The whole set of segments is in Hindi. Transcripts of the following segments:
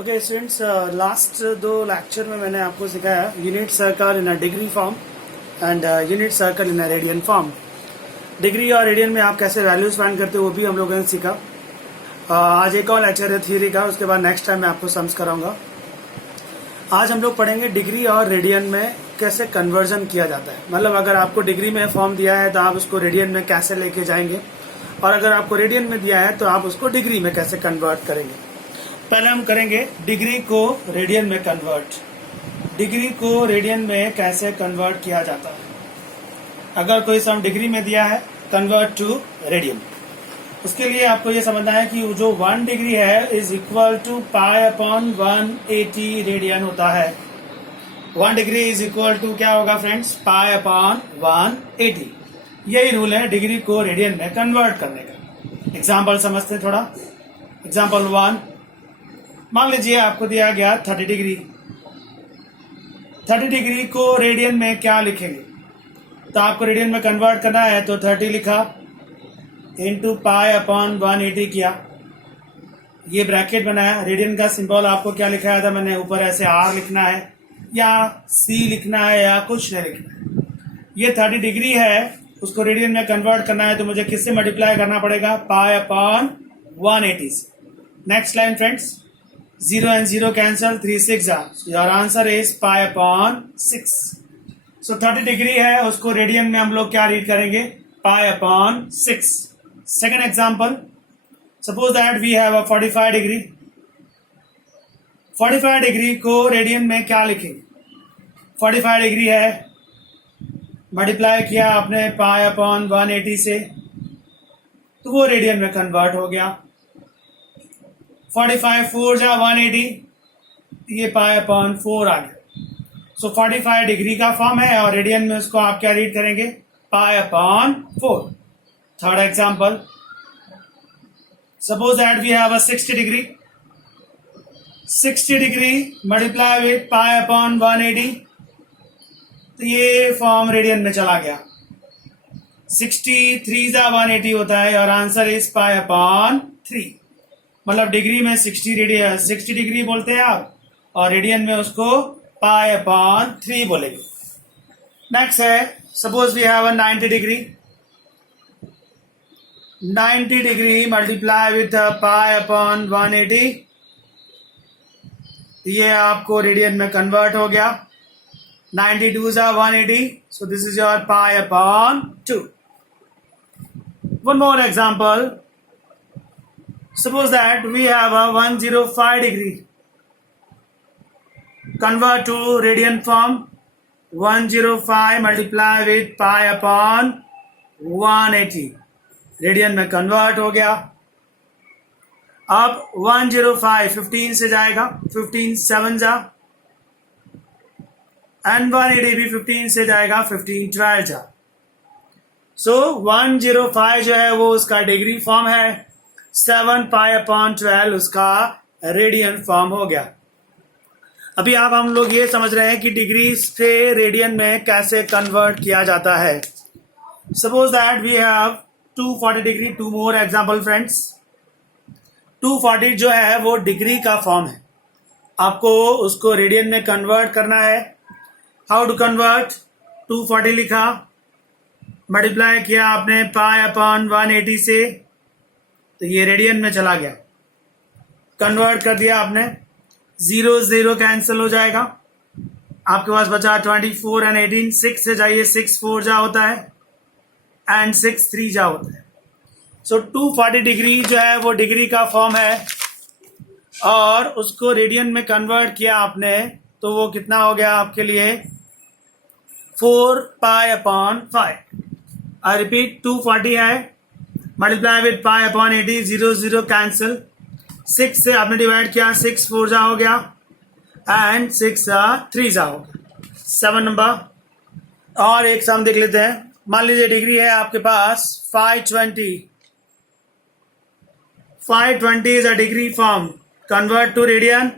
ओके स्टूडेंट्स, लास्ट दो लेक्चर में मैंने आपको सिखाया unit circle in a degree form and unit circle in a radian form. Degree और रेडियन में आप कैसे वैल्यूज फाइंड करते हो वो भी हम लोगों ने सीखा। आज एक और लेक्चर है थ्योरी का, उसके बाद नेक्स्ट टाइम मैं आपको सम्स कराऊंगा। आज हम लोग पढ़ेंगे डिग्री और रेडियन में कैसे कन्वर्जन किया जाता है। मतलब अगर आपको डिग्री में फॉर्म दिया है तो आप उसको रेडियन में कैसे लेके जाएंगे, और अगर आपको रेडियन में दिया है तो आप उसको डिग्री में कैसे कन्वर्ट करेंगे। पहले हम करेंगे डिग्री को रेडियन में कन्वर्ट। डिग्री को रेडियन में कैसे कन्वर्ट किया जाता है। अगर कोई सम डिग्री में दिया है, कन्वर्ट टू रेडियन। उसके लिए आपको ये समझना है कि जो 1 डिग्री है is equal to pi upon 180 radian होता है। 1 डिग्री इज इक्वल टू क्या होगा फ्रेंड्स, पाई अपॉन 180। यही रूल है डिग्री को रेडियन में कन्वर्ट करने का। एग्जाम्पल समझते हैं थोड़ा। एग्जाम्पल 1, मान लीजिए आपको दिया गया 30 डिग्री। 30 डिग्री को रेडियन में क्या लिखेंगे, तो आपको रेडियन में कन्वर्ट करना है तो 30 लिखा इंटू पाई अपॉन 180 किया, ये ब्रैकेट बनाया। रेडियन का सिंबल आपको क्या लिखाया था मैंने, ऊपर ऐसे R लिखना है या C लिखना है या कुछ नहीं लिखना है। ये 30 डिग्री है, उसको रेडियन में कन्वर्ट करना है तो मुझे किससे मल्टीप्लाई करना पड़ेगा, पाई अपॉन 180 से। Next line friends, 0 and 0 cancel, 3 6 are. So your answer is pi upon 6. So 30 degree है, उसको रेडियन में हम लोग क्या रीड करेंगे, pi upon 6. Second example, suppose that we have a 45 degree. 45 degree को रेडियन में क्या लिखेंगे, 45 डिग्री है, मल्टीप्लाई किया आपने पाई अपॉन 180 से, तो वो रेडियन में कन्वर्ट हो गया। 45 4 जा 180, ये पाई अपॉन 4 आ गया। सो 45 डिग्री का फॉर्म है और रेडियन में उसको आप क्या रीड करेंगे, pi upon 4। Third example, suppose that we have a 60 degree. 60 degree multiply with pi upon 180, तो ये फॉर्म रेडियन में चला गया। 63 जा 180 होता है और आंसर इज पाई अपॉन 3। मतलब डिग्री में 60 डिग्री बोलते हैं आप, और रेडियन में उसको पाई अपॉन 3 बोलेंगे। नेक्स्ट है, suppose we have a 90 degree. 90 degree multiply with pi upon 180, ये आपको रेडियन में कन्वर्ट हो गया। 92 जा 180, so this is your pi upon 2। One more example, suppose that we have a 105 degree. Convert to radian form, 105 multiply with pi upon 180, radian में कन्वर्ट हो गया। अब 105 15 से जाएगा, 15 7 जा, एंड 180 भी 15 से जाएगा, 15 12 जा। सो 105 जो है वो उसका डिग्री फॉर्म है, 7 पाई अपॉन 12 उसका रेडियन फॉर्म हो गया। अभी आप हम लोग ये समझ रहे हैं कि डिग्री से रेडियन में कैसे कन्वर्ट किया जाता है। Suppose that we have 240 degree. 2 more example friends. 240 जो है वो डिग्री का फॉर्म है, आपको उसको रेडियन में कन्वर्ट करना है। हाउ टू कन्वर्ट, 240 लिखा, मल्टीप्लाई किया आपने पाई अपॉन 180 से, तो ये रेडियन में चला गया। कन्वर्ट कर दिया आपने, 0 0 कैंसिल हो जाएगा, आपके पास बचा 24 एंड 18। 6 से जाइए, 6 4 जा होता है एंड 6 3 जा होता है। सो 240 डिग्री जो है वो डिग्री का फॉर्म है, और उसको रेडियन में कन्वर्ट किया आपने तो वो कितना हो गया आपके लिए, 4 पाई अपॉन 5। आई रिपीट, 240 है, multiply with pi upon 80, 0 0 cancel, 6 से आपने डिवाइड किया, 6 4 जा हो गया एंड 6 3 जा हो गया। 7 नंबर। और एक सम देख लेते हैं। मान लीजिए डिग्री है आपके पास 520। 520 is a degree form. Convert to radian.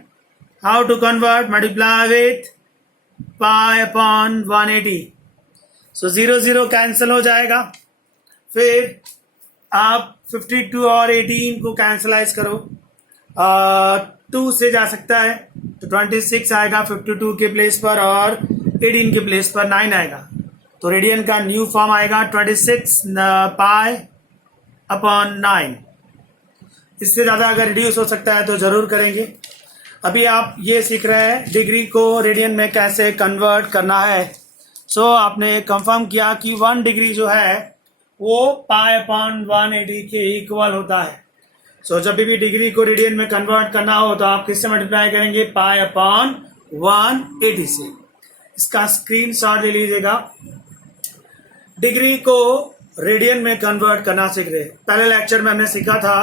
How to convert, multiply with pi upon 180। So 0 0 cancel हो जाएगा। फिर आप 52 और 18 को कैंसलाइज करो, 2 से जा सकता है, तो 26 आएगा 52 के प्लेस पर और 18 के प्लेस पर 9 आएगा। तो रेडियन का न्यू फॉर्म आएगा 26 पाई अपॉन 9। इससे ज़्यादा अगर रिड्यूस हो सकता है तो ज़रूर करेंगे। अभी आप ये सीख रहे हैं डिग्री को रेडियन में कैसे कन्वर्ट करना है। सो आपने कंफर्म किया कि 1 डिग्री जो है वो पाई अपॉन 180 के इक्वल होता है। सो जब भी डिग्री को रेडियन में कन्वर्ट करना हो तो आप किससे मल्टीप्लाई करेंगे? पाई अपॉन 180 से। इसका स्क्रीनशॉट ले लीजिएगा। डिग्री को रेडियन में कन्वर्ट करना सीख रहे। पहले लेक्चर में हमने सीखा था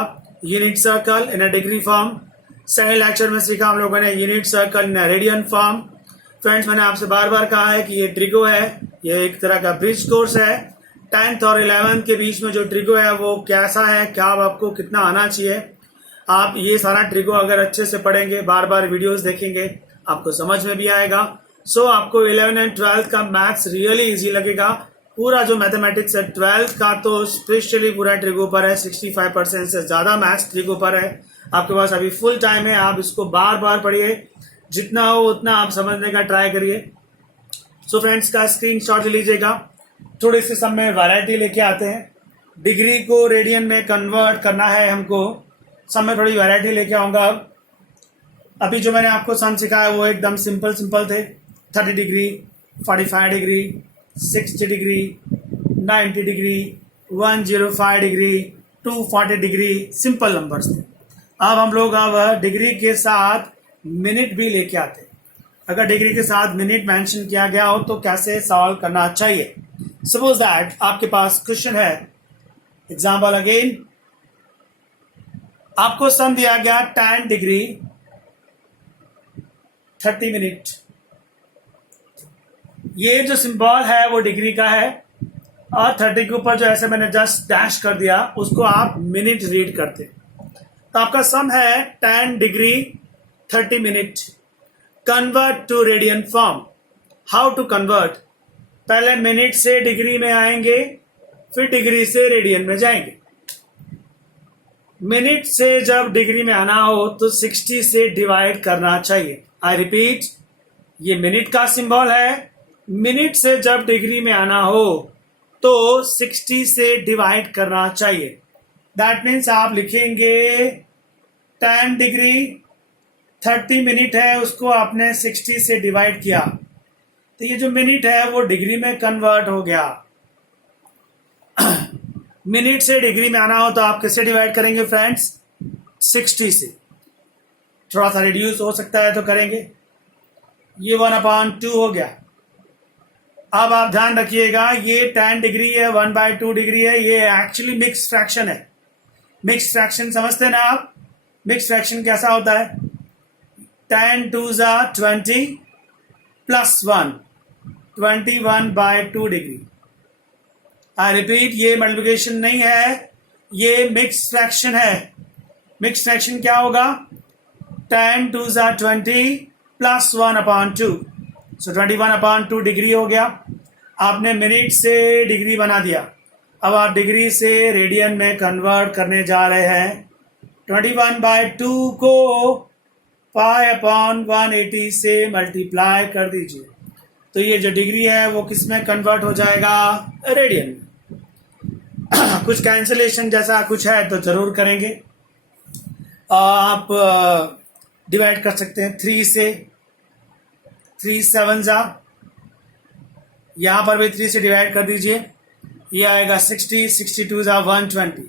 यूनिट सर्कल इन अ डिग्री फॉर्म। सेकेंड लेक्चर में सीखा हम लोगों ने यूनिट सर्कल इन अ रेडियन फॉर्म। फ्रेंड्स, मैंने आपसे बार बार कहा है कि ये ट्रिगो है, ये एक तरह का ब्रिज कोर्स है। 10th और 11th के बीच में जो ट्रिगो है वो कैसा है, क्या आपको कितना आना चाहिए, आप ये सारा ट्रिगो अगर अच्छे से पढ़ेंगे, बार बार वीडियोस देखेंगे, आपको समझ में भी आएगा। सो आपको 11 एंड 12th का मैथ्स रियली इजी लगेगा। पूरा जो मैथमेटिक्स है 12th का तो स्पेशली पूरा ट्रिगो पर है। 65% से ज़्यादा मैथ्स ट्रिगो पर है। आपके पास अभी फुल टाइम है, आप इसको बार बार पढ़िए, जितना हो उतना आप समझने का ट्राई करिए। सो फ्रेंड्स, का स्क्रीनशॉट ले लीजिएगा। थोड़े से सब में वैरायटी लेके आते हैं। डिग्री को रेडियन में कन्वर्ट करना है हमको, सब में थोड़ी वैरायटी लेके आऊँगा। अभी जो मैंने आपको सम सिखाया वो एकदम सिंपल थे। 30 degree, 45 degree, 60 degree, 90 degree, 105 degree, 240 degree, simple numbers थे। अब हम लोग अब डिग्री के साथ मिनट भी लेके आते हैं। अगर डिग्री के साथ मिनट मेंशन किया गया हो तो कैसे सॉल्व करना चाहिए। सपोज दैट आपके पास क्वेश्चन है, एग्जाम्पल अगेन, आपको सम दिया गया 10 डिग्री 30 मिनट। ये जो सिंबल है वो डिग्री का है और 30 के ऊपर जो ऐसे मैंने जस्ट डैश कर दिया उसको आप मिनट रीड करते। तो आपका सम है 10 degree 30 minute. Convert to radian form. How to convert? पहले मिनट से डिग्री में आएंगे, फिर डिग्री से रेडियन में जाएंगे। मिनट से जब डिग्री में आना हो तो 60 से डिवाइड करना चाहिए। आई रिपीट, ये मिनट का सिंबल है। मिनट से जब डिग्री में आना हो तो 60 से डिवाइड करना चाहिए। दैट मीन्स आप लिखेंगे 10 डिग्री 30 मिनट है, उसको आपने 60 से डिवाइड किया तो ये जो मिनट है वो डिग्री में कन्वर्ट हो गया। मिनट से डिग्री में आना हो तो आप किससे डिवाइड करेंगे फ्रेंड्स? 60 से। थोड़ा सा रिड्यूस हो सकता है तो करेंगे। ये 1/2 हो गया। अब आप ध्यान रखिएगा, ये 10 डिग्री है, 1/2 डिग्री है, ये एक्चुअली मिक्स फ्रैक्शन है। मिक्स फ्रैक्शन समझते हैं ना आप? मिक्स फ्रैक्शन कैसा होता है? 10 2s are 20 plus 1, 21/2 degree. I repeat, ये मल्टीप्लिकेशन नहीं है, ये मिक्स फ्रैक्शन है। मिक्स फ्रैक्शन क्या होगा? 10 2s are 20 plus 1/2, so 21/2 degree हो गया। आपने मिनट से डिग्री बना दिया। अब आप डिग्री से रेडियन में कन्वर्ट करने जा रहे हैं। 21/2 को पाई अपॉन 180 से मल्टीप्लाई कर दीजिए तो ये जो डिग्री है वो किस में कन्वर्ट हो जाएगा? रेडियन में। कुछ कैंसिलेशन जैसा कुछ है तो जरूर करेंगे। आप डिवाइड कर सकते हैं 3 से। 3 7s are, यहां पर भी 3 से डिवाइड कर दीजिए, ये आएगा 60, 62s are 120।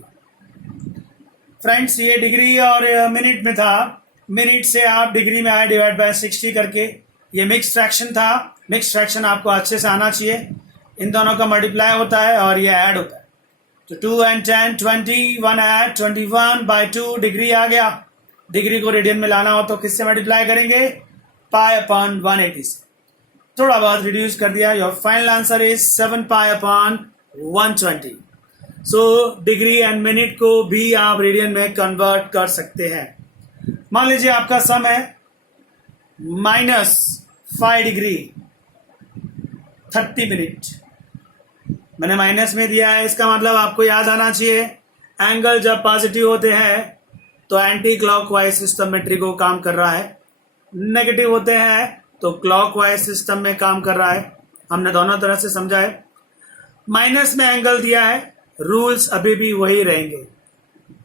फ्रेंड्स, ये डिग्री और मिनट में था। मिनट से आप डिग्री में आए डिवाइड बाय 60 करके। ये मिक्स फ्रैक्शन था। मिक्स फ्रैक्शन आपको अच्छे से आना चाहिए। इन दोनों का मल्टीप्लाई होता है और ये ऐड होता है। तो 2 and 10 20, 1 ऐड 21/2 डिग्री आ गया। डिग्री को रेडियन में लाना हो तो किससे मल्टीप्लाई करेंगे? पाई अपॉन 180 से। थोड़ा बहुत रिड्यूस कर दिया। Your final answer is 7 pi upon 120। So degree and minute को भी आप रेडियन में कन्वर्ट कर सकते हैं। मान लीजिए आपका सम है -5 डिग्री 30 मिनट। मैंने माइनस में दिया है, इसका मतलब आपको याद आना चाहिए एंगल जब पॉजिटिव होते हैं तो एंटी क्लॉकवाइज सिस्टम में ट्रिगो काम कर रहा है, नेगेटिव होते हैं तो क्लॉकवाइज सिस्टम में काम कर रहा है। हमने दोनों तरह से समझा है। माइनस में एंगल दिया है, रूल्स अभी भी वही रहेंगे।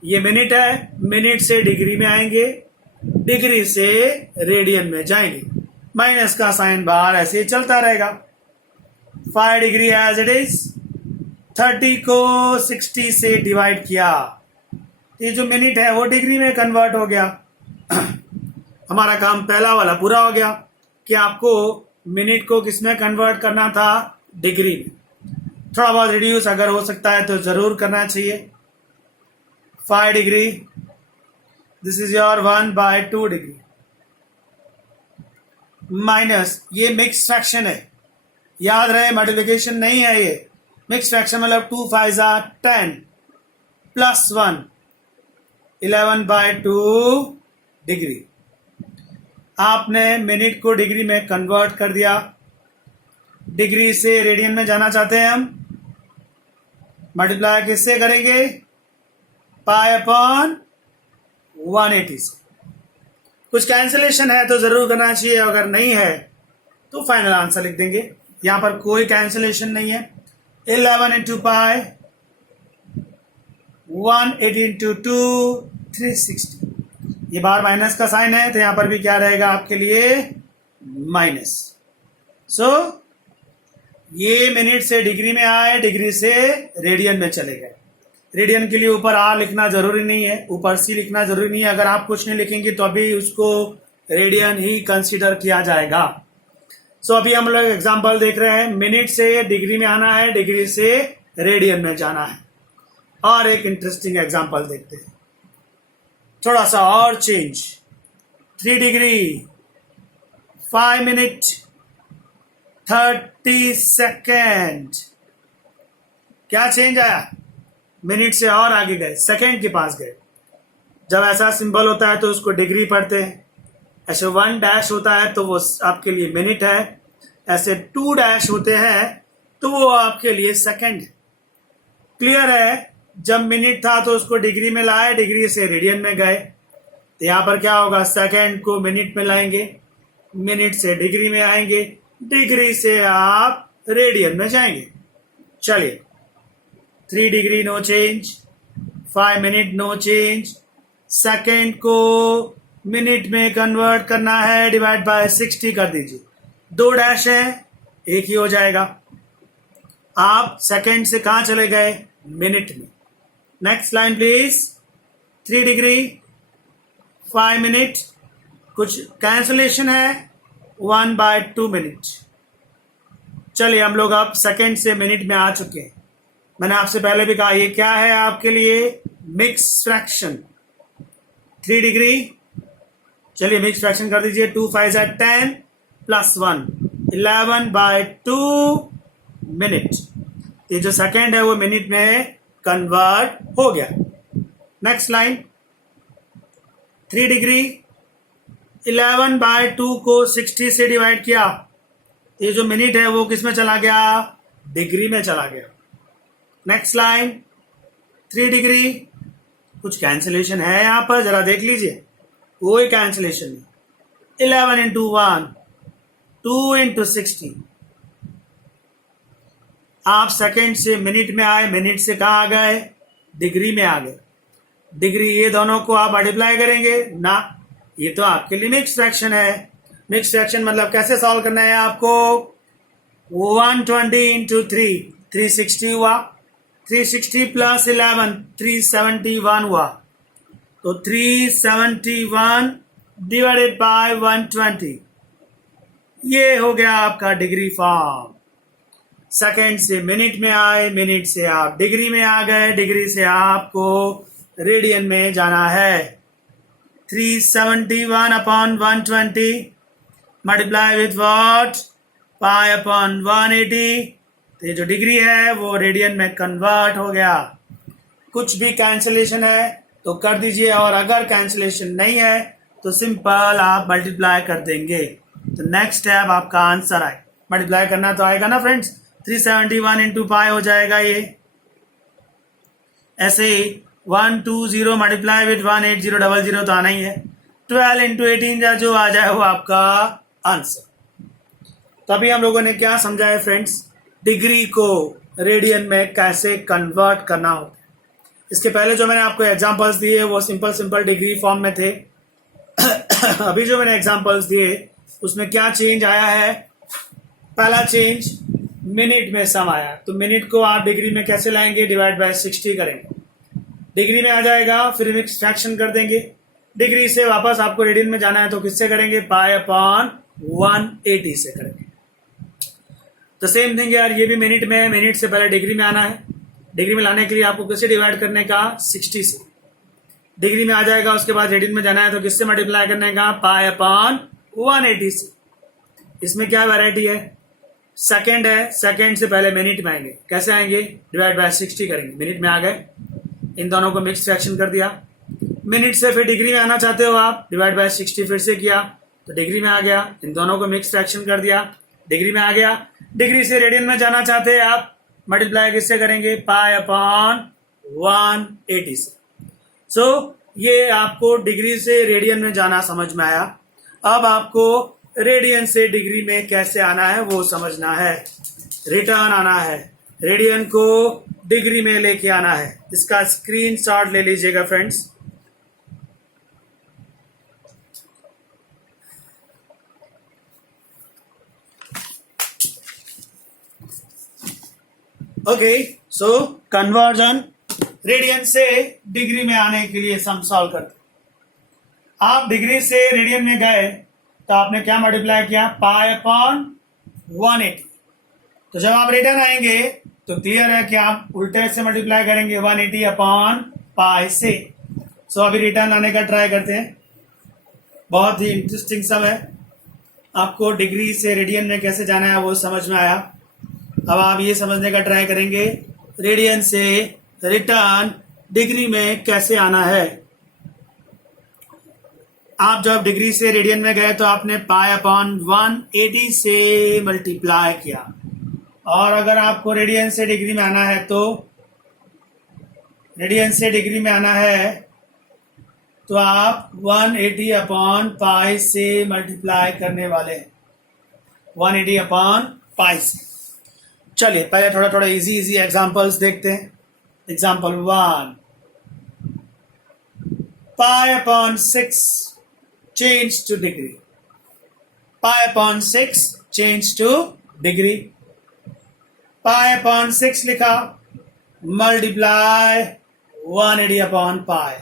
ये मिनट है, मिनट से डिग्री में आएंगे, डिग्री से रेडियन में जाएंगे, माइनस का साइन बाहर ऐसे ही चलता रहेगा। 5 डिग्री एज इट इज, 30 को 60 से डिवाइड किया, ये जो मिनट है वो डिग्री में कन्वर्ट हो गया। हमारा काम पहला वाला पूरा हो गया कि आपको मिनट को किसमें कन्वर्ट करना था, डिग्री में। थोड़ा बहुत रिड्यूस अगर हो सकता है तो जरूर करना चाहिए। 5 degree, this is your 1/2 degree, minus, ये मिक्स फ्रैक्शन है, याद रहे मल्टीप्लिकेशन नहीं है ये। मिक्स फ्रैक्शन मतलब 2 5 10 प्लस 1, 11/2 डिग्री। आपने मिनट को डिग्री में कन्वर्ट कर दिया, डिग्री से रेडियन में जाना चाहते हैं हम, मल्टीप्लाई किससे करेंगे, π/180 से। कुछ कैंसिलेशन है तो जरूर करना चाहिए, अगर नहीं है तो फाइनल आंसर लिख देंगे। यहां पर कोई कैंसिलेशन नहीं है। 11 into पाई, 180 into 2, 360। ये बार माइनस का साइन है तो यहां पर भी क्या रहेगा आपके लिए, माइनस। सो ये मिनट से डिग्री में आए, डिग्री से रेडियन में चले गए। रेडियन के लिए ऊपर आर लिखना जरूरी नहीं है, ऊपर सी लिखना जरूरी नहीं है। अगर आप कुछ नहीं लिखेंगे तो अभी उसको रेडियन ही कंसीडर किया जाएगा। सो अभी हम लोग एग्जांपल देख रहे हैं, मिनट से डिग्री में आना है, डिग्री से रेडियन में जाना है। और एक इंटरेस्टिंग एग्जांपल देखते हैं, थोड़ा सा और चेंज। 3 degree, 5 minute 30 second. क्या चेंज आया, मिनट से और आगे गए, सेकेंड के पास गए। जब ऐसा सिंबल होता है तो उसको डिग्री पढ़ते हैं। ऐसे 1 डैश होता है तो वो आपके लिए मिनट है, ऐसे 2 डैश होते हैं तो वो आपके लिए सेकेंड। क्लियर है, जब मिनट था तो उसको डिग्री में लाए, डिग्री से रेडियन में गए, तो यहां पर क्या होगा, सेकेंड को मिनट में लाएंगे, मिनट से डिग्री में आएंगे, डिग्री से आप रेडियन में जाएंगे। चलिए, 3 degree no change, 5 minute no change, second को मिनट में कन्वर्ट करना है, डिवाइड बाय 60 कर दीजिए। 2 डैश है, एक ही हो जाएगा। आप सेकेंड से कहां चले गए, मिनट में। Next line please. 3 degree, 5 minute, कुछ कैंसलेशन है, 1/2 मिनट। चलिए हम लोग अब सेकेंड से मिनट में आ चुके हैं। मैंने आपसे पहले भी कहा ये क्या है आपके लिए, मिक्स फ्रैक्शन। 3 डिग्री, चलिए मिक्स फ्रैक्शन कर दीजिए। 2 5 10 प्लस 1, 11/2 मिनट। ये जो सेकेंड है वो मिनट में कन्वर्ट हो गया। नेक्स्ट लाइन, 3 डिग्री, 11/2 को 60 से डिवाइड किया, ये जो मिनट है वो किस में चला गया, डिग्री में चला गया। नेक्स्ट लाइन, 3 डिग्री, कुछ कैंसिलेशन है यहां पर, जरा देख लीजिए, कोई कैंसिलेशन नहीं। 11 into 1, 2 into 60। आप सेकेंड से मिनट में आए, मिनट से कहा आ गए, डिग्री में आ गए। डिग्री ये दोनों को आप मल्टीप्लाई करेंगे ना, ये तो आपके लिए मिक्स फ्रैक्शन है। मिक्स फ्रैक्शन मतलब कैसे सॉल्व करना है आपको, 120 into 3, 360 हुआ, 360 प्लस 11, 371 हुआ, तो 371 डिवाइडेड बाय 120, ये हो गया आपका डिग्री फॉर्म। सेकेंड से मिनट में आए, मिनट से आप डिग्री में आ गए, डिग्री से आपको रेडियन में जाना है। 371/120 मल्टीप्लाई विथ व्हाट, π/180। तो ये जो डिग्री है वो रेडियन में कन्वर्ट हो गया। कुछ भी कैंसिलेशन है तो कर दीजिए, और अगर कैंसिलेशन नहीं है तो सिंपल आप मल्टीप्लाई कर देंगे। तो नेक्स्ट स्टेप आपका आंसर आए, मल्टीप्लाई करना तो आएगा ना फ्रेंड्स। 371 into पाई हो जाएगा ये। ऐसे ही 120 मल्टीप्लाई विथ 18000 तो आना ही है। 12 इंटू 18 जो आ जाए वो आपका आंसर। तो अभी हम लोगों ने क्या समझा है फ्रेंड्स, डिग्री को रेडियन में कैसे कन्वर्ट करना होता है। इसके पहले जो मैंने आपको एग्जांपल्स दिए वो सिंपल डिग्री फॉर्म में थे। अभी जो मैंने एग्जांपल्स दिए उसमें क्या चेंज आया है, पहला चेंज मिनट में सम आया। तो मिनट को आप डिग्री में कैसे लाएंगे, डिवाइड बाय 60 करेंगे, डिग्री में आ जाएगा, फिर मिक्स फ्रैक्शन कर देंगे। डिग्री से वापस आपको रेडियन में जाना है तो किससे करेंगे, पाई अपॉन 180 से करेंगे। तो सेम थिंग यार, ये भी मिनट में है, मिनट से पहले डिग्री में आना है, डिग्री में लाने के लिए आपको किससे डिवाइड करने का, 60 से। डिग्री में आ जाएगा, उसके बाद रेडियन में जाना है तो किससे मल्टीप्लाई करने का, पाई अपॉन 180 से। इसमें क्या वैरायटी है, सेकंड है, सेकंड से पहले मिनट में आएंगे, कैसे आएंगे, डिवाइड बाय 60 करेंगे, मिनट में आ गए, इन दोनों को मिक्स फ्रैक्शन कर दिया। मिनट से फिर डिग्री में आना चाहते हो आप, डिवाइड बाय 60 फिर से किया तो डिग्री में आ गया, इन दोनों को मिक्स फ्रैक्शन कर दिया, डिग्री में आ गया। डिग्री से रेडियन में जाना चाहते हैं आप, मल्टीप्लाई किससे करेंगे, पाई अपॉन 180 से। सो ये आपको डिग्री से रेडियन में जाना समझ में आया। अब आपको रेडियन से डिग्री में कैसे आना है वो समझना है, रिटर्न आना है, रेडियन को डिग्री में लेके आना है। इसका स्क्रीनशॉट ले लीजिएगा फ्रेंड्स। ओके, सो कन्वर्जन, रेडियन से डिग्री में आने के लिए सम सॉल्व करते। आप डिग्री से रेडियन में गए तो आपने क्या मल्टीप्लाई किया, पाई अपॉन 180। तो जब आप रिटर्न आएंगे तो क्लियर है कि आप उल्टे से मल्टीप्लाई करेंगे 180 अपॉन पाई से। सो अभी रिटर्न आने का ट्राई करते हैं, बहुत ही इंटरेस्टिंग सम है। आपको डिग्री से रेडियन में कैसे जाना है वो समझ में आया। अब आप ये समझने का ट्राई करेंगे रेडियन से रिटर्न डिग्री में कैसे आना है। आप जब डिग्री से रेडियन में गए तो आपने पाई अपॉन 180 से मल्टीप्लाई किया, और अगर आपको रेडियन से डिग्री में आना है तो रेडियन से डिग्री में आना है तो आप 180 अपॉन पाई से मल्टीप्लाई करने वाले हैं, 180 अपॉन पाई से। चलिए पहले थोड़ा इजी एग्जांपल्स देखते हैं। एग्जांपल 1, पाई अपॉन 6 चेंज टू डिग्री, पाई अपॉन 6 चेंज टू डिग्री। पाई अपॉन 6 लिखा, मल्टीप्लाई 180 अपॉन पाई।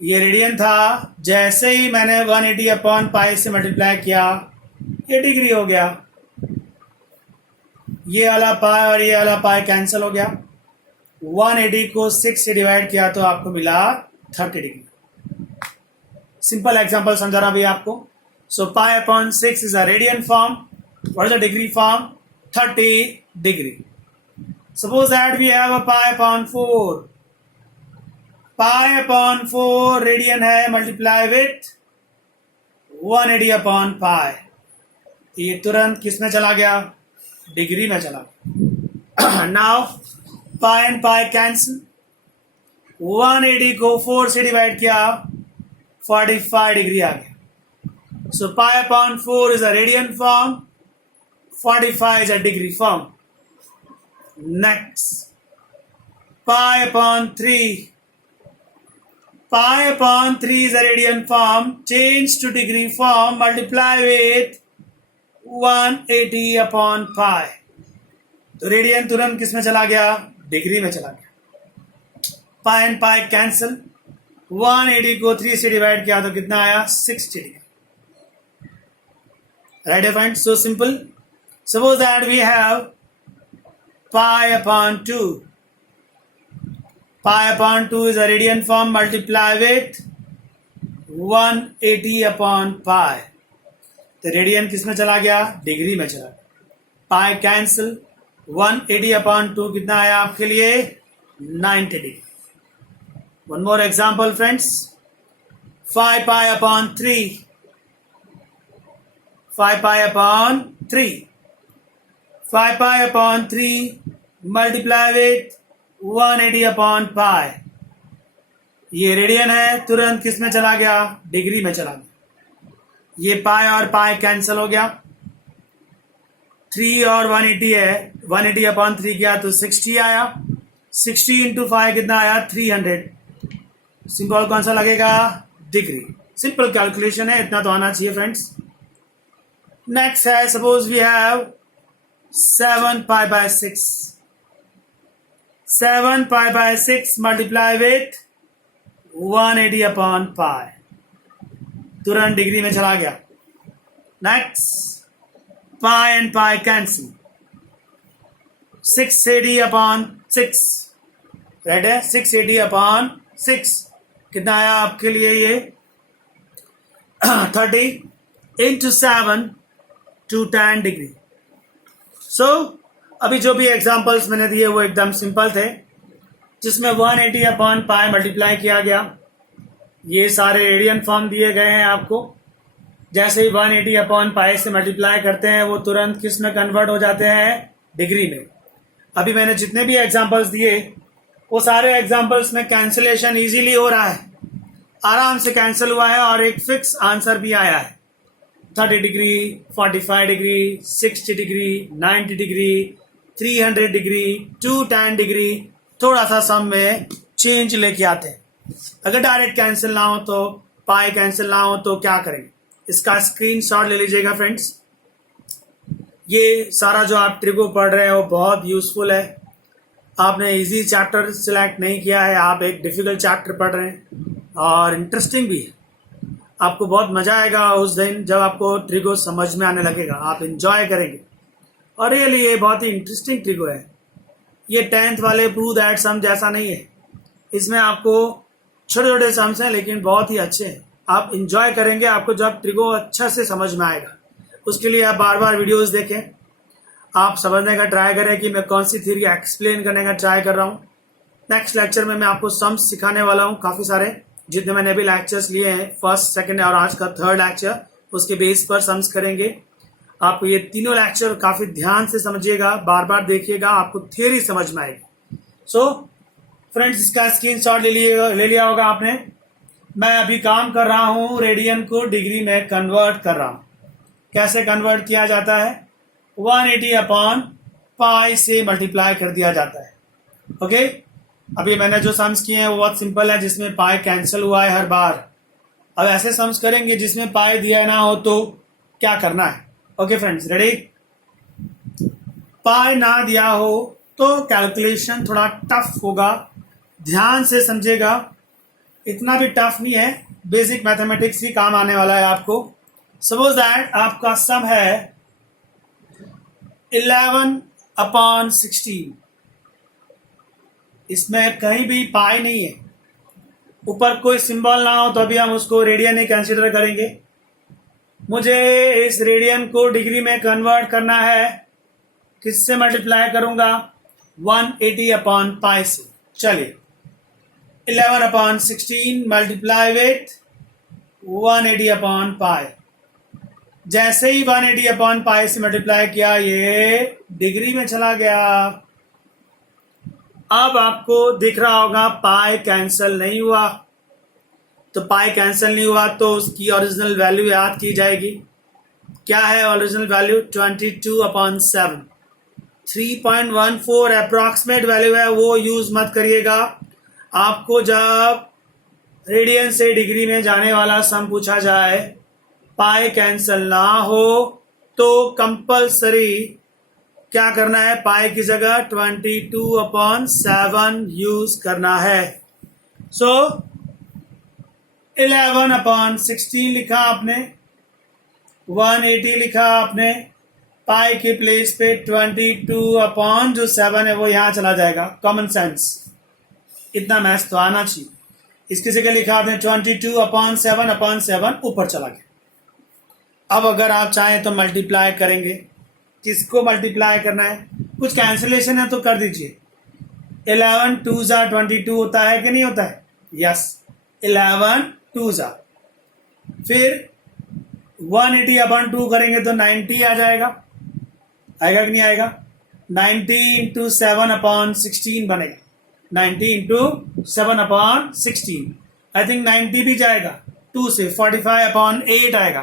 ये रेडियन था, जैसे ही मैंने 180 अपॉन पाई से मल्टीप्लाई किया ये डिग्री हो गया। ये वाला पाई और ये वाला पाई कैंसिल हो गया। 180 को 6 से डिवाइड किया तो आपको मिला 30 डिग्री। सिंपल एग्जांपल समझा रहा भैया आपको। So pi upon 6 is a radian form, what is the degree form, 30 degree. Suppose that we have a pi upon 4, pi upon 4 radian है, मल्टीप्लाई विथ 180 अपॉन पाई। ये तुरंत किस में चला गया, डिग्री में चला गया। Now pi and pi cancel, 180 को 4 से डिवाइड किया 45 डिग्री आ गया। So pi upon 4 is a radian form, 45 is a degree form. Next, pi upon 3. Pi upon 3 is a radian form. Change to degree form. Multiply with 180 upon pi. तो रेडियन तुरंत किस में चला गया, डिग्री में चला गया। पाई एंड पाई कैंसिल, 180 को 3 से डिवाइड किया तो कितना आया, 60 degree. Right friend, so simple. Suppose that we have pi upon 2. Pi upon 2 is a radian form, multiply with 180 upon pi. तो रेडियन किस में चला गया, डिग्री में चला गया। पाई कैंसिल, 180 upon 2 कितना आया आपके लिए, 90 degree. One more example friends, 5 pi upon 3. 5 pi upon 3. 5 pi upon 3 multiply with 180 upon pi. ये रेडियन है, तुरंत किस में चला गया, डिग्री में चला गया। ये पाई और पाई कैंसिल हो गया, 3 और 180 है, 180 अपॉन 3 किया तो 60 आया, 60 इंटू 5 कितना आया, 300। सिंबल कौन सा लगेगा, डिग्री। सिंपल कैलकुलेशन है, इतना तो आना चाहिए फ्रेंड्स। नेक्स्ट है, suppose we have 7 pi by 6, 7 pi by 6 multiply with 180 upon pi, तुरंत डिग्री में चला गया। Next, pi and pi cancel, 680 upon 6, right है, 680 अपॉन 6 कितना आया आपके लिए ये 30 इंटू 7 टू 10 डिग्री। सो अभी जो भी एग्जांपल्स मैंने दिए वो एकदम सिंपल थे, जिसमें 180 अपॉन पाई मल्टीप्लाई किया गया। ये सारे रेडियन फॉर्म दिए गए हैं आपको। जैसे ही 180 अपॉन पाई से मल्टीप्लाई करते हैं वो तुरंत किस में कन्वर्ट हो जाते हैं, डिग्री में। अभी मैंने जितने भी एग्जांपल्स दिए वो सारे एग्जांपल्स में कैंसिलेशन इजीली हो रहा है, आराम से कैंसिल हुआ है और एक फिक्स आंसर भी आया है। 30 degree, 45 degree, 60 degree, 90 degree, 300 degree, 210 degree, थोड़ा सा सम में चेंज लेके आते हैं। अगर डायरेक्ट कैंसिल ना हो तो, पाई कैंसिल ना हो तो क्या करेंगे, इसका स्क्रीनशॉट ले लीजिएगा फ्रेंड्स। ये सारा जो आप ट्रिको पढ़ रहे हैं वो बहुत यूजफुल है। आपने इजी चैप्टर सिलेक्ट नहीं किया है, आप एक डिफिकल्ट चैप्टर पढ़ रहे हैं और इंटरेस्टिंग भी है। आपको बहुत मजा आएगा उस दिन जब आपको ट्रिको समझ में आने लगेगा, आप इंजॉय करेंगे। और रियली ये बहुत ही इंटरेस्टिंग ट्रिको है। ये 10th वाले प्रूव दैट सम जैसा नहीं है, इसमें आपको छोटे छोटे सम्स हैं लेकिन बहुत ही अच्छे हैं। आप इंजॉय करेंगे, आपको जब ट्रिको अच्छा से समझ में आएगा। उसके लिए आप बार बार वीडियोस देखें, आप समझने का ट्राई करें कि मैं कौन सी थ्योरी एक्सप्लेन करने का ट्राई कर रहा हूँ। नेक्स्ट लेक्चर में मैं आपको सम्स सिखाने वाला हूँ, काफ़ी सारे जितने मैंने अभी लेक्चर्स लिए हैं, फर्स्ट, सेकंड और आज का थर्ड लेक्चर, उसके बेस पर सम्स करेंगे। आपको ये तीनों लेक्चर काफ़ी ध्यान से समझिएगा, बार बार देखिएगा, आपको थ्योरी समझ में आएगी। सो फ्रेंड्स, इसका स्क्रीनशॉट ले लिया होगा आपने। मैं अभी काम कर रहा हूँ, रेडियन को डिग्री में कन्वर्ट कर रहा हूँ। कैसे कन्वर्ट किया जाता है, 180 अपॉन पाई से मल्टीप्लाई कर दिया जाता है। ओके, अभी मैंने जो सम्स किए हैं वो बहुत सिंपल है, जिसमें पाई कैंसिल हुआ है हर बार। अब ऐसे सम्स करेंगे जिसमें पाई दिया ना हो तो क्या करना है। Okay friends, ready. पाई ना दिया हो तो कैलकुलेशन थोड़ा टफ होगा, ध्यान से समझेगा। इतना भी टफ नहीं है, बेसिक मैथमेटिक्स ही काम आने वाला है आपको। सपोज दैट आपका सम है 11 अपॉन 16, इसमें कहीं भी पाई नहीं है, ऊपर कोई सिंबल ना हो तो अभी हम उसको रेडियन ही कंसीडर करेंगे। मुझे इस रेडियन को डिग्री में कन्वर्ट करना है, किससे मल्टीप्लाई करूंगा, 180 अपॉन पाई से। चलिए, 11 अपॉन 16 मल्टीप्लाई विथ 180 अपॉन पाई। जैसे ही 180 अपॉन पाई से मल्टीप्लाई किया, ये डिग्री में चला गया। अब आपको दिख रहा होगा पाई कैंसिल नहीं हुआ, तो पाई कैंसिल नहीं हुआ तो उसकी ओरिजिनल वैल्यू याद की जाएगी। क्या है original value, 22 upon 7, 3.14 approximate value है, वो यूज मत करिएगा। आपको जब रेडियन से डिग्री में जाने वाला सम पूछा जाए, पाई कैंसिल ना हो तो कंपल्सरी क्या करना है, पाई की जगह 22 अपॉन 7 यूज करना है। सो 11 अपॉन 16 लिखा आपने, 180 लिखा आपने, पाई के प्लेस पे 22 अपॉन जो 7 है वो यहां चला जाएगा। कॉमन सेंस, इतना मैथ्स तो आना चाहिए। इसकी जगह लिखा आपने 22 अपॉन 7 ऊपर चला गया। अब अगर आप चाहें तो मल्टीप्लाई करेंगे, किसको मल्टीप्लाई करना है, कुछ कैंसिलेशन है तो कर दीजिए। 11 2 जा 22 होता है कि नहीं होता है, यस, 11 2 जा। फिर 180 अपॉन 2 करेंगे तो 90 आ जाएगा, आएगा कि नहीं आएगा, 90 इंटू 7 अपॉन 16 बनेगा। 90 इंटू 7/16। आई थिंक 90 भी जाएगा 2 से, 45/8 आएगा।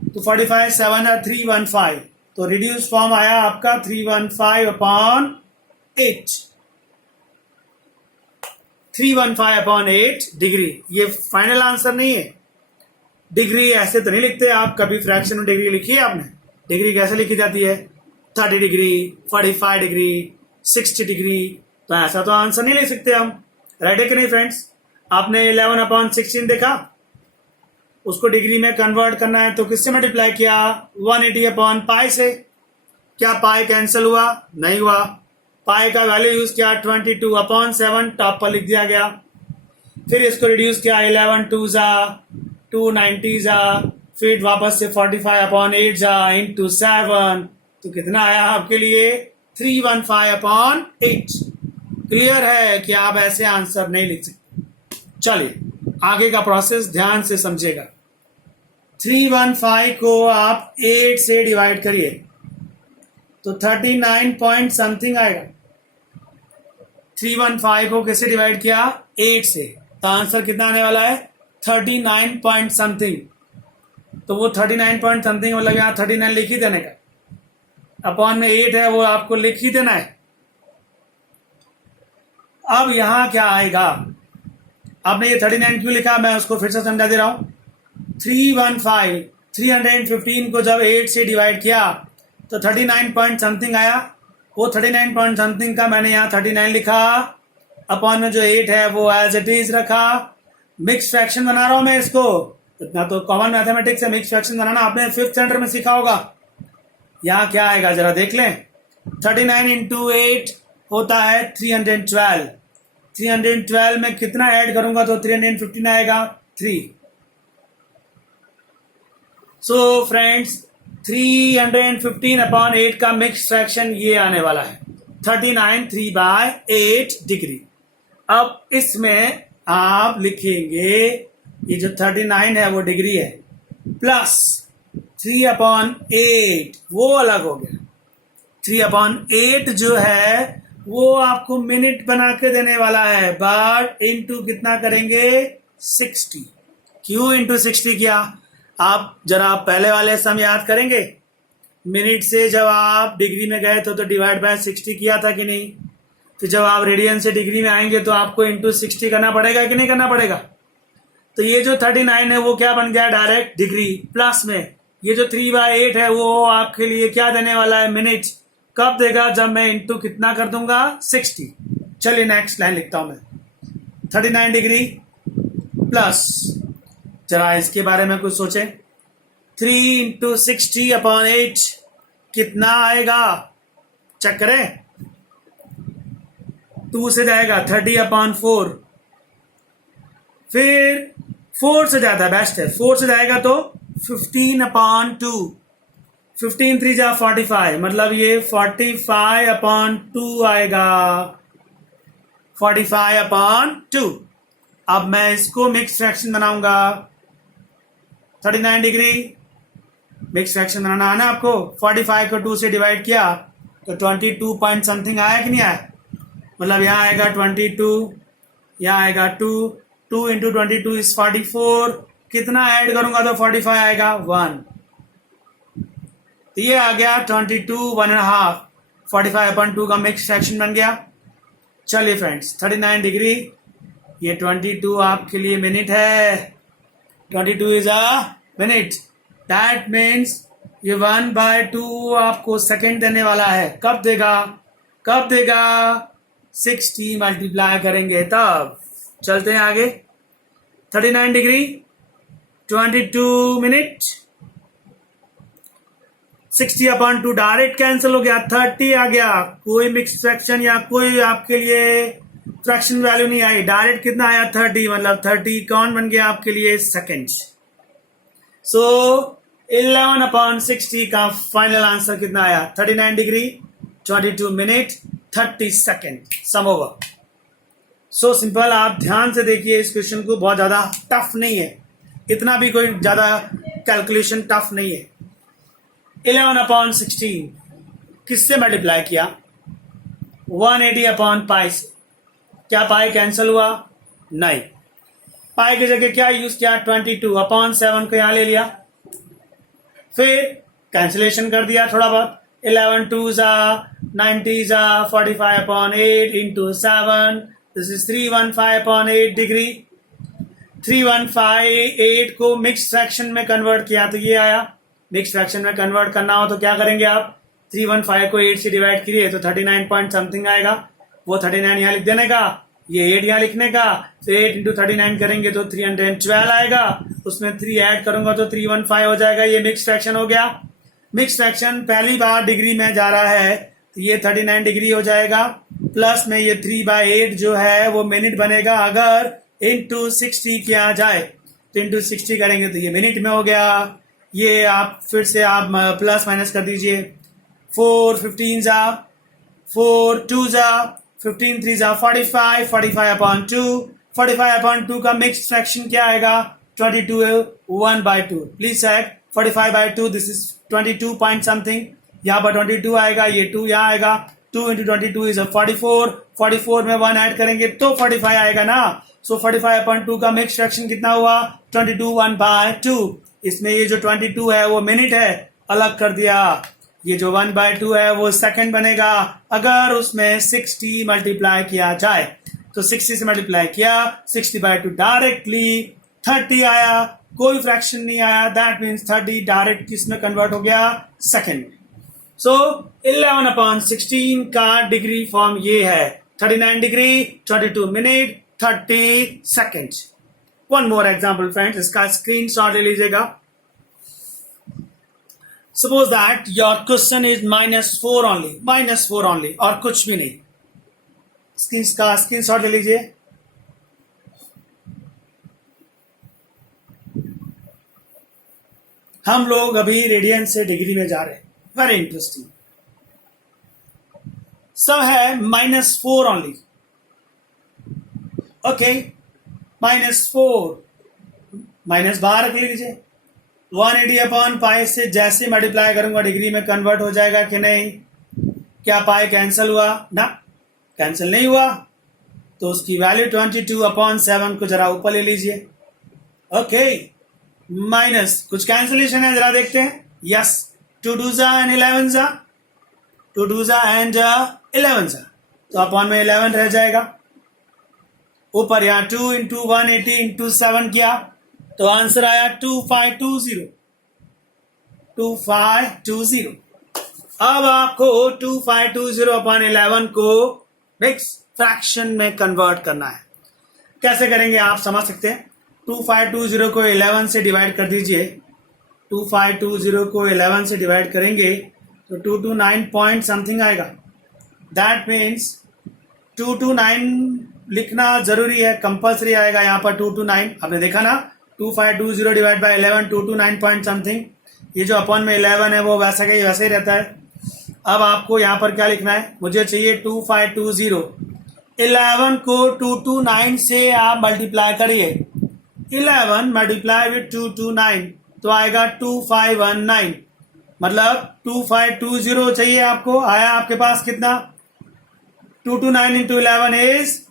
तो 45 7 है 315, तो रिड्यूस फॉर्म आया आपका 315/8। 315/8 डिग्री। ये फाइनल आंसर नहीं है। डिग्री ऐसे तो नहीं लिखते आप, कभी फ्रैक्शन में डिग्री लिखी है आपने? डिग्री कैसे लिखी जाती है? 30 डिग्री, 45 डिग्री, 60 डिग्री। तो ऐसा तो आंसर नहीं लिख सकते हम। राइट है कि नहीं फ्रेंड्स? आपने 11/16 देखा, उसको डिग्री में कन्वर्ट करना है तो किससे मल्टीप्लाई किया? 180/पाई से। क्या पाई कैंसिल हुआ? नहीं हुआ। पाई का वैल्यू यूज किया 22/7, टॉप पर लिख दिया गया। फिर इसको रिड्यूस किया 11 2 जा 290 जा, फिर वापस से 45/8 जा इंटू 7, तो कितना आया आपके लिए? 315/8। क्लियर है कि आप ऐसे आंसर नहीं लिख सकते। चलिए आगे का प्रोसेस ध्यान से समझिएगा। 315 को आप 8 से डिवाइड करिए तो 39 पॉइंट समथिंग आएगा। 315 को किससे डिवाइड किया? 8 से, तो आंसर कितना आने वाला है? 39 पॉइंट समथिंग। तो वो 39 पॉइंट समथिंग मतलब यहाँ 39 लिख ही देने का, अपॉन में 8 है वो आपको लिख ही देना है। अब यहां क्या आएगा? आपने ये 39 क्यों लिखा, मैं उसको फिर से समझा दे रहा हूं। 315 को जब 8 से डिवाइड किया तो 39 पॉइंट समथिंग आया। वो 39 पॉइंट समथिंग का मैंने यहाँ 39 लिखा, अपॉन में जो 8 है वो एज इट इज रखा। मिक्स फ्रैक्शन बना रहा हूं मैं इसको, इतना तो कॉमन मैथमेटिक्स है, मिक्स फ्रैक्शन बनाना आपने 5th स्टैंडर्ड में सीखा होगा। यहाँ क्या आएगा जरा देख लें। 39 इंटू 8 होता है 312। 312 में कितना ऐड करूंगा तो 315 आएगा, 3। सो फ्रेंड्स 315/8 का मिक्स फ्रैक्शन ये आने वाला है 39 3/8 डिग्री। अब इसमें आप लिखेंगे ये जो 39 है वो डिग्री है, प्लस 3/8 वो अलग हो गया। 3/8 जो है वो आपको मिनट बना के देने वाला है, बट इंटू कितना करेंगे? 60। क्यों इंटू 60 किया? आप जरा पहले वाले सम याद करेंगे। मिनट से जब आप डिग्री में गए तो डिवाइड बाय 60 किया था कि नहीं? फिर जब आप रेडियन से डिग्री में आएंगे तो आपको इंटू 60 करना पड़ेगा कि नहीं करना पड़ेगा? तो ये जो 39 है वो क्या बन गया? Direct degree. प्लस में ये जो 3/8 है वो आपके लिए क्या देने वाला है? मिनट। कब देगा? जब मैं इंटू कितना कर दूंगा? 60। चलिए नेक्स्ट लाइन लिखता हूं मैं। 39 डिग्री प्लस, जरा इसके बारे में कुछ सोचें। 3 इंटू 60/8 कितना आएगा? चेक करें। 2 से जाएगा 30/4, फिर 4 से जाता है, बेस्ट है। 4 से जाएगा तो 15/2। 15 3 जा 45, मतलब ये 45/2 आएगा। 45/2। अब मैं इसको मिक्स फ्रैक्शन बनाऊंगा। 39 डिग्री मिक्स फ्रैक्शन बनाना है ना आपको। 45 को 2 से डिवाइड किया तो 22 पॉइंट समथिंग आया कि नहीं आया? मतलब यहाँ आएगा 22, यहाँ आएगा 2। 2 इंटू 22 इज 44। कितना ऐड करूंगा तो 45 आएगा? 1। तो ये आ गया 22 1.5। 45/2 का मिक्स फ्रैक्शन बन गया। चलिए फ्रेंड्स 39 डिग्री, ये 22 आपके लिए मिनट है। 22 is a minute. That means ये 1/2 आपको सेकेंड देने वाला है। कब देगा? कब देगा? 60 मल्टीप्लाई करेंगे तब। चलते हैं आगे। 39 डिग्री 22 मिनट, 60/2 डायरेक्ट कैंसिल हो गया, 30 आ गया। कोई मिक्स फ्रैक्शन या कोई आपके लिए फ्रैक्शन वैल्यू नहीं आई, डायरेक्ट कितना आया? 30, मतलब 30 कौन बन गया आपके लिए? सेकेंड। सो 11/60 का फाइनल आंसर कितना आया? 39 डिग्री 22 मिनट 30 सेकेंड। सम ओवर। So simple. आप ध्यान से देखिए इस क्वेश्चन को, बहुत ज्यादा टफ नहीं है, इतना भी कोई ज्यादा कैलकुलेशन टफ नहीं है। 11/16 किससे मल्टीप्लाई किया? 180/पाई से। क्या पाई कैंसिल हुआ? नहीं। पाई की जगह क्या यूज किया? 22/7 को यहां ले लिया, फिर कैंसिलेशन कर दिया थोड़ा बहुत। 11 2 जा 90 जा 45/8 इंटू 7, दिस इज 315/8 डिग्री। 3158 को मिक्स फ्रैक्शन में कन्वर्ट किया तो ये आया। मिक्स फ्रैक्शन में कन्वर्ट करना हो तो क्या करेंगे आप? 315 को 8 से डिवाइड करिए तो 39 पॉइंट समथिंग आएगा। वो 39 यहाँ लिख देने का, ये 8 यहाँ लिखने का, तो 8 इंटू 39 करेंगे तो 312 आएगा। उसमें 3 ऐड करूंगा तो 315 हो जाएगा। ये मिक्स फ्रैक्शन हो गया। मिक्स फ्रैक्शन पहली बार डिग्री में जा रहा है तो ये 39 डिग्री हो जाएगा। प्लस में ये 3/8 जो है वो मिनट बनेगा। अगर इंटू 60 किया जाए तो इंटू 60 करेंगे तो ये मिनट में हो गया। ये आप फिर से आप प्लस माइनस कर दीजिए। 4 15 जा 4 2 जा 15 3 जा 45 45/2 45/2 का मिक्स फ्रैक्शन क्या आएगा? 22 1/2। Please check 45/2 this is 22 point something. यहाँ पर 22 आएगा, ये 2 यहाँ आएगा। 2 इंटू 22 इज 44। 44 में 1 ऐड करेंगे तो 45 आएगा ना। सो 45/2 का मिक्स फ्रैक्शन कितना हुआ? 22 1/2। इसमें ये जो 22 है वो मिनट है, अलग कर दिया। ये जो 1/2 है वो सेकंड बनेगा। अगर उसमें 60 मल्टीप्लाई किया जाए तो 60 से मल्टीप्लाई किया, 60/2 डायरेक्टली 30 आया, कोई फ्रैक्शन नहीं आया। दैट मीन्स 30 डायरेक्ट किसमें कन्वर्ट हो गया? सेकंड। सो 11/16 का डिग्री फॉर्म ये है। 39 degree, 22 minute, 30 second. One more example friends, इसका स्क्रीन शॉट ले लीजिएगा। Suppose that your question is -4 only और कुछ भी नहीं। इसका स्क्रीन शॉट ले लीजिए। हम लोग अभी रेडियन से डिग्री में जा रहे हैं। Very interesting. सब है -4 ओनली। ओके, -4 माइनस बाहर रख लीजिए। 180/π से जैसे मल्टीप्लाई करूंगा डिग्री में कन्वर्ट हो जाएगा कि नहीं? क्या पाई कैंसिल हुआ? ना, कैंसिल नहीं हुआ। तो उसकी वैल्यू 22/7 को जरा ऊपर ले लीजिए। ओके, माइनस कुछ कैंसिलेशन है, जरा देखते हैं। यस, 2 2 जा एंड 11 जा, 2 2 जा एंड 11 जा, तो अपॉन में 11 रह जाएगा। ऊपर यहां 2 इंटू 180 इंटू 7 किया तो आंसर आया 2520। 2520। अब आपको 2520/11 को मिक्स फ्रैक्शन में कन्वर्ट करना है। कैसे करेंगे आप समझ सकते हैं। 2520 को 11 से डिवाइड कर दीजिए। 2520 को 11 से डिवाइड करेंगे तो 229 पॉइंट समथिंग आएगा। दैट मीन्स 229 लिखना जरूरी है, कंपल्सरी आएगा यहाँ पर 229। आपने देखा ना, 2520 डिवाइड बाय 11 229 पॉइंट समथिंग। ये जो अपॉन में 11 है वो वैसा ही वैसे ही रहता है। अब आपको यहाँ पर क्या लिखना है? मुझे चाहिए 2520। 11 को 229 से आप मल्टीप्लाई करिए। 11 मल्टीप्लाई विथ 229 तो आएगा 2519। मतलब 2520 चाहिए आपको। आया आपके पास कितना? 229 इंटू 11 इज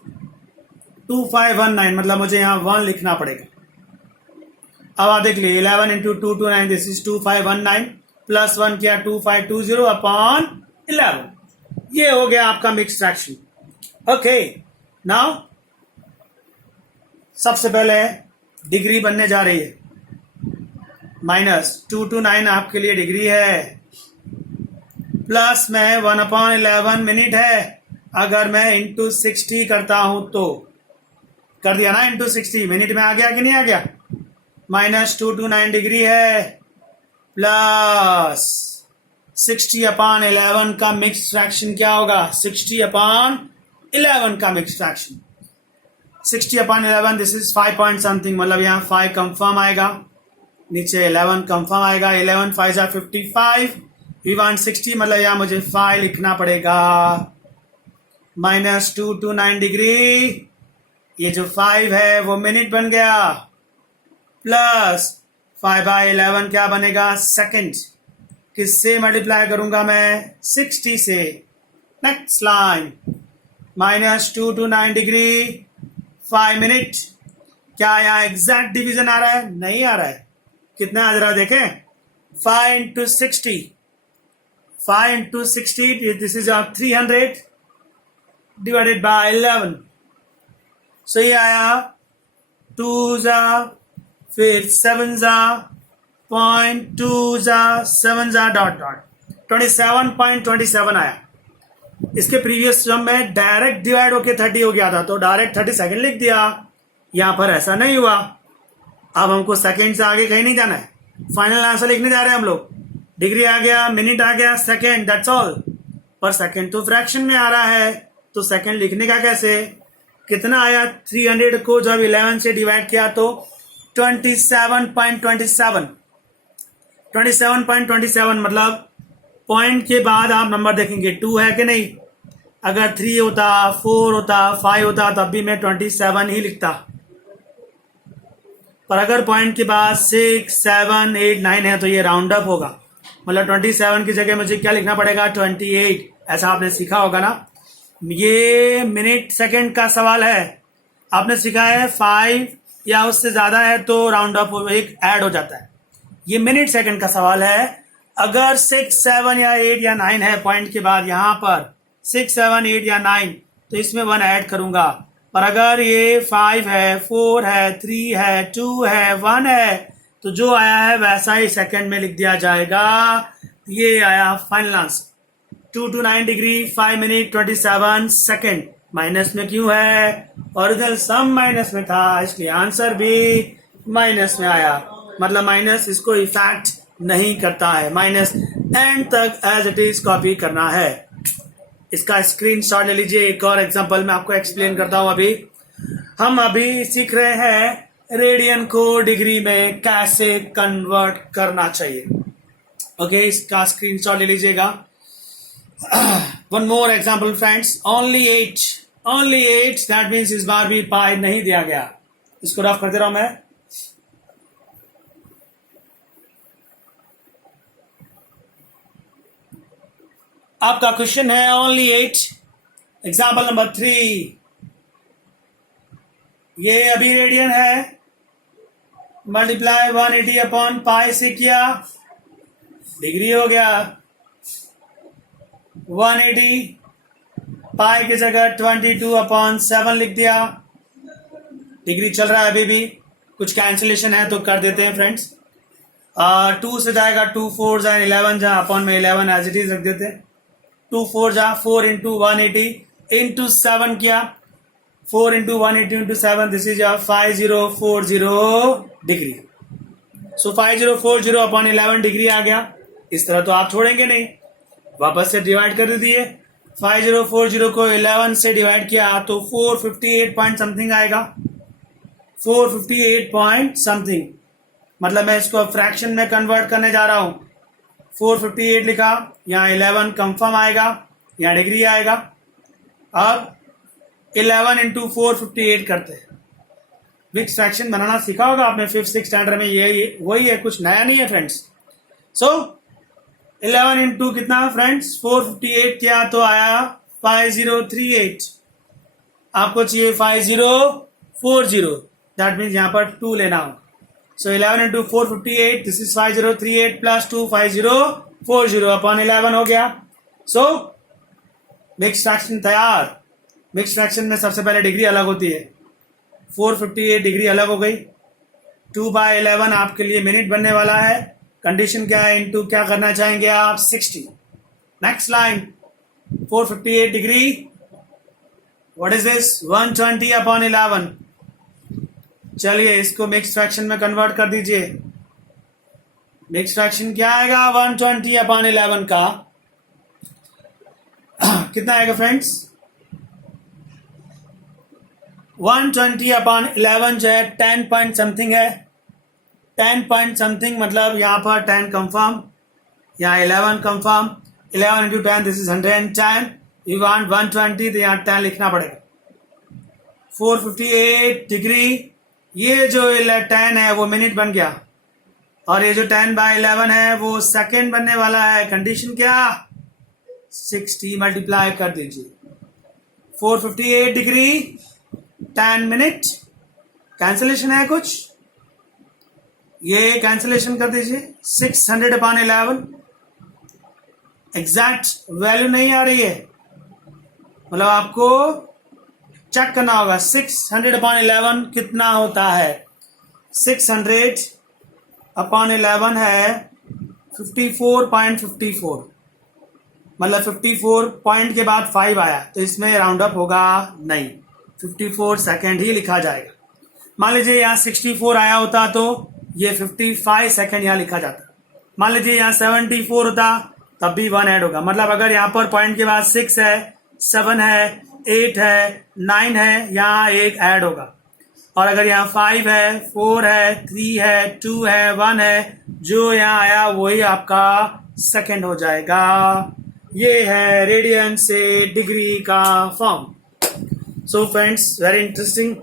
2519। मतलब मुझे यहाँ 1 लिखना पड़ेगा। अब आप देख लीजिए, 11 इंटू 229 दिस इज 2519 प्लस 1 किया 2520/11। ये हो गया आपका मिक्स फ्रैक्शन। ओके, नाउ सबसे पहले डिग्री बनने जा रही है। -229 आपके लिए डिग्री है, प्लस में 1/11 मिनट है। अगर मैं इंटू 60 करता हूं तो कर दिया ना, इंटू 60 मिनट में आ गया कि नहीं आ गया? -229 डिग्री है प्लस 60/11 का मिक्स फ्रैक्शन क्या होगा? 60/11 का mix fraction 60/11 this is 5 point something. मतलब यहाँ 5 कंफर्म आएगा, नीचे 11 कंफर्म आएगा। 11 5 जा 55। वी वांट 60, मतलब यहाँ मुझे 5 लिखना पड़ेगा। -229 डिग्री, ये जो 5 है वो मिनट बन गया, प्लस 5/11 क्या बनेगा? सेकंड। किससे मल्टीप्लाई करूंगा मैं? 60 से। Next line -2 to 9 degree 5 minute. क्या यहाँ एग्जैक्ट डिवीजन आ रहा है? नहीं आ रहा है। कितना आ रहा है देखें, 5 into 60, 5 into 60, this is 300 divided by 11। सो ये आया 2 जा, फिर 7 जा, 0.2 जा, 7 जा, डॉट डॉट 27.27 आया। इसके प्रीवियस जब में डायरेक्ट डिवाइड होके 30 हो गया था तो डायरेक्ट 30 सेकेंड लिख दिया। यहां पर ऐसा नहीं हुआ। अब हमको सेकेंड से आगे कहीं नहीं जाना है, फाइनल आंसर लिखने जा रहे हैं हम लोग। डिग्री आ गया, मिनट आ गया, सेकेंड, दैट्स ऑल। पर सेकेंड तो फ्रैक्शन में आ रहा है, तो सेकेंड लिखने का कैसे? कितना आया? 300 को जब 11 से डिवाइड किया तो 27.27, 27.27 मतलब पॉइंट के बाद आप नंबर देखेंगे 2 है कि नहीं। अगर 3 होता, 4 होता, 5 होता तब भी मैं 27 ही लिखता। पर अगर पॉइंट के बाद 6, 7, 8, 9 है तो ये राउंड अप होगा। मतलब 27 की जगह मुझे क्या लिखना पड़ेगा? 28। ऐसा आपने सीखा होगा ना। ये मिनट सेकंड का सवाल है। आपने सीखा है 5 या उससे ज्यादा है तो राउंड अप एक ऐड हो जाता है। ये मिनट सेकंड का सवाल है। अगर 6, 7 या 8 या 9 है पॉइंट के बाद, यहां पर 6, 7, 8 या 9 तो इसमें 1 ऐड करूंगा। पर अगर ये 5 है, 4 है, 3 है, 2 है, 1 है तो जो आया है वैसा ही सेकंड में लिख दिया जाएगा। ये आया final answer. 2 to 9 degree 5 minute 27 second. Minus में क्यों है? ओरिजिनल सम माइनस में था, इसलिए आंसर भी माइनस में आया। मतलब माइनस इसको इफेक्ट नहीं करता है। माइनस एंड तक एज इट इज कॉपी करना है। इसका स्क्रीनशॉट ले लीजिए। एक और एग्जांपल मैं आपको एक्सप्लेन करता हूं। हम अभी सीख रहे हैं रेडियन को डिग्री में कैसे कन्वर्ट करना चाहिए। ओके, इसका स्क्रीनशॉट ले लीजिएगा। One more example friends, only 8, that means इस बार भी पाई नहीं दिया गया। इसको रफ कर दे रहा हूं मैं। आपका क्वेश्चन है ओनली 8। एग्जाम्पल नंबर 3, ये अभी रेडियन है, मल्टीप्लाई 180 अपॉन पाई से किया, डिग्री हो गया 180, पाई की जगह 22 अपॉन 7 लिख दिया। डिग्री चल रहा है अभी भी। कुछ कैंसिलेशन है तो कर देते हैं फ्रेंड्स। 2 से जाएगा 2 4 जा 11 जा, अपॉन में 11 एज इट इज रख देते हैं। 2 4 जा 4 इंटू 180 इंटू 7 किया, 4 into 180 into 7, this is 5040 degree. So 5040 upon 11 degree आ गया। इस तरह तो आप छोड़ेंगे नहीं, वापस से डिवाइड कर दिए। 5040 को 11 से डिवाइड किया तो 458 पॉइंट समथिंग आएगा। 458 पॉइंट समथिंग मतलब मैं इसको फ्रैक्शन में कन्वर्ट करने जा रहा हूं। 458 लिखा, यहाँ 11 कंफर्म आएगा, यहाँ डिग्री आएगा। अब 11 इंटू 458 करते हैं। मिक्स फ्रैक्शन बनाना सीखा होगा आपने 5th 6th स्टैंडर्ड में। ये वही है, कुछ नया नहीं है फ्रेंड्स। सो 11 इंटू कितना फ्रेंड्स 458 किया तो आया 5038। आपको चाहिए 5040, दैट मीन्स यहाँ पर 2 लेना हो। So 11 into 458, this is 5038 plus 2 5040 upon 11 हो गया। So मिक्स फ्रैक्शन तैयार। मिक्स फ्रैक्शन में सबसे पहले डिग्री अलग होती है। 458 डिग्री अलग हो गई। 2/11 आपके लिए मिनट बनने वाला है। कंडीशन क्या है? इनटू क्या करना चाहेंगे आप? 60। Next line 458 degree, what is this? 120 upon 11। चलिए इसको मिक्स फ्रैक्शन में कन्वर्ट कर दीजिए। मिक्स फ्रैक्शन क्या आएगा? 120 अपॉन 11 का कितना आएगा फ्रेंड्स? 120 अपॉन 11 जो है 10 पॉइंट समथिंग है। 10 पॉइंट समथिंग मतलब यहां पर 10 कंफर्म, यहाँ 11 confirm. 11 into 10 this is 110। You want 120 तो यहाँ 10 लिखना पड़ेगा। 458 डिग्री, ये जो 10 है वो मिनट बन गया और ये जो 10/11 है वो सेकेंड बनने वाला है। कंडीशन क्या? 60 मल्टीप्लाई कर दीजिए 458 डिग्री 10 मिनट। कैंसिलेशन है कुछ, ये कैंसिलेशन कर दीजिए। 600/11 एग्जैक्ट वैल्यू नहीं आ रही है, मतलब आपको चेक करना होगा 600/11 कितना होता है। 600/11 है 54.54, मतलब 54 पॉइंट के बाद 5 आया तो इसमें राउंड अप होगा नहीं, 54 सेकेंड ही लिखा जाएगा। मान लीजिए यहाँ 64 आया होता तो ये 55 सेकेंड यहाँ लिखा जाता। मान लीजिए यहाँ 74 होता तब भी 1 ऐड होगा, मतलब अगर यहाँ पर पॉइंट के बाद 6 है, 7 है, 8 है, 9 है, यहाँ 1 ऐड होगा। और अगर यहाँ 5 है, 4 है, 3 है, 2 है, 1 है, जो यहाँ आया वही आपका सेकेंड हो जाएगा। ये है रेडियन से डिग्री का form. So friends, very interesting.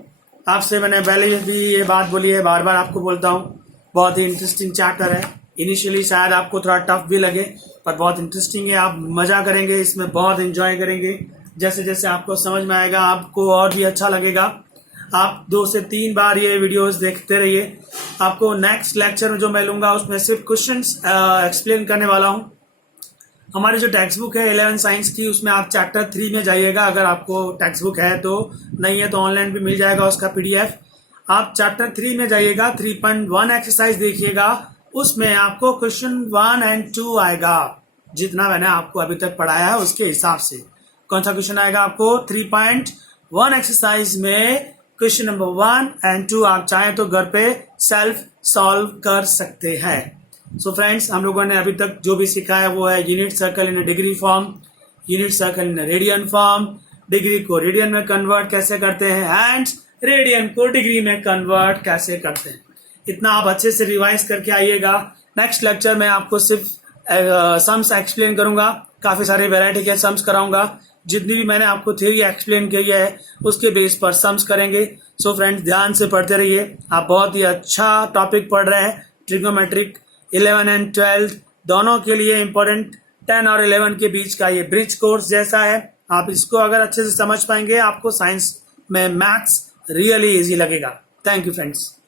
आपसे मैंने पहले भी ये बात बोली है, बार बार आपको बोलता हूँ, बहुत ही इंटरेस्टिंग चैप्टर है। इनिशियली शायद आपको थोड़ा टफ भी लगे, पर बहुत इंटरेस्टिंग है। आप मजा करेंगे इसमें, बहुत एंजॉय करेंगे। जैसे जैसे आपको समझ में आएगा आपको और भी अच्छा लगेगा। आप 2 से 3 बार ये वीडियोस देखते रहिए। आपको नेक्स्ट लेक्चर में जो मैं लूंगा उसमें सिर्फ क्वेश्चंस एक्सप्लेन करने वाला हूँ। हमारी जो टेक्स्ट बुक है 11 साइंस की, उसमें आप चैप्टर 3 में जाइएगा। अगर आपको टेक्स्ट बुक है तो, नहीं है तो ऑनलाइन भी मिल जाएगा उसका PDF। आप चैप्टर 3 में जाइएगा, 3.1 एक्सरसाइज देखिएगा, उसमें आपको क्वेश्चन 1 और 2 आएगा। जितना मैंने आपको अभी तक पढ़ाया है उसके हिसाब से कौन सा क्वेश्चन आएगा आपको 3.1 एक्सरसाइज में। क्वेश्चन नंबर 1 और 2 आप चाहें तो घर पे सेल्फ सॉल्व कर सकते हैं। सो फ्रेंड्स, हम लोगों ने अभी तक जो भी सीखा है वो है unit circle in degree form, unit circle in radian form, degree को रेडियन में कन्वर्ट कैसे करते हैं, एंड रेडियन को डिग्री में कन्वर्ट कैसे करते हैं। इतना आप अच्छे से रिवाइज करके आइएगा। नेक्स्ट लेक्चर में आपको सिर्फ सम्स एक्सप्लेन करूंगा, काफी सारे वैरायटी के सम्स कराऊंगा। जितनी भी मैंने आपको थ्योरी एक्सप्लेन की है उसके बेस पर सम्स करेंगे। सो फ्रेंड्स, ध्यान से पढ़ते रहिए। आप बहुत ही अच्छा टॉपिक पढ़ रहे हैं। ट्रिग्नोमेट्रिक 11 और 12 दोनों के लिए इंपॉर्टेंट, 10 और 11 के बीच का ये ब्रिज कोर्स जैसा है। आप इसको अगर अच्छे से समझ पाएंगे, आपको साइंस में मैथ्स रियली इजी लगेगा। Thank you friends.